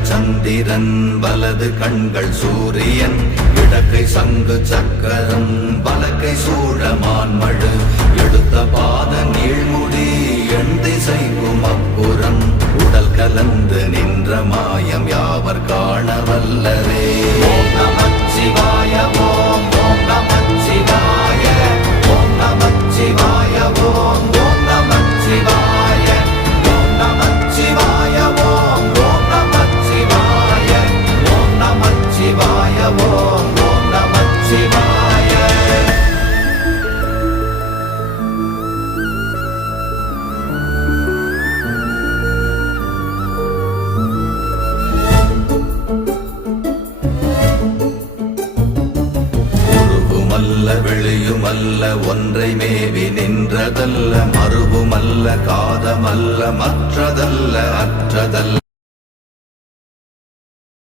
இடங்கள் சந்திரன் வலது கண்கள் சூரியன் இடக்கை சங்கு சக்கரம் வலக்கை சூழமான்மழு எடுத்த பாத நீழ்முடி எண் திசைக்கும் அப்புறம் உடல் கலந்து நின்ற மாயம் யாவர் காண வல்லரே. ஓம் நமச்சிவாய ஓம் ஓம் நமச்சிவாய ஓம் நமச்சிவாய ஓம் ஓம் நமச்சிவாய ஓம் நமச்சிவாய ஓம் ஓம் நமச்சிவாய ஓம் நமச்சிவாய ஓம் ஓம் நமச்சிவாய. வெளியுமல்ல ஒன்றை மேவி நின்றதல்ல மறுவுமல்ல காதமல்ல மற்றதல்ல அற்றதல்ல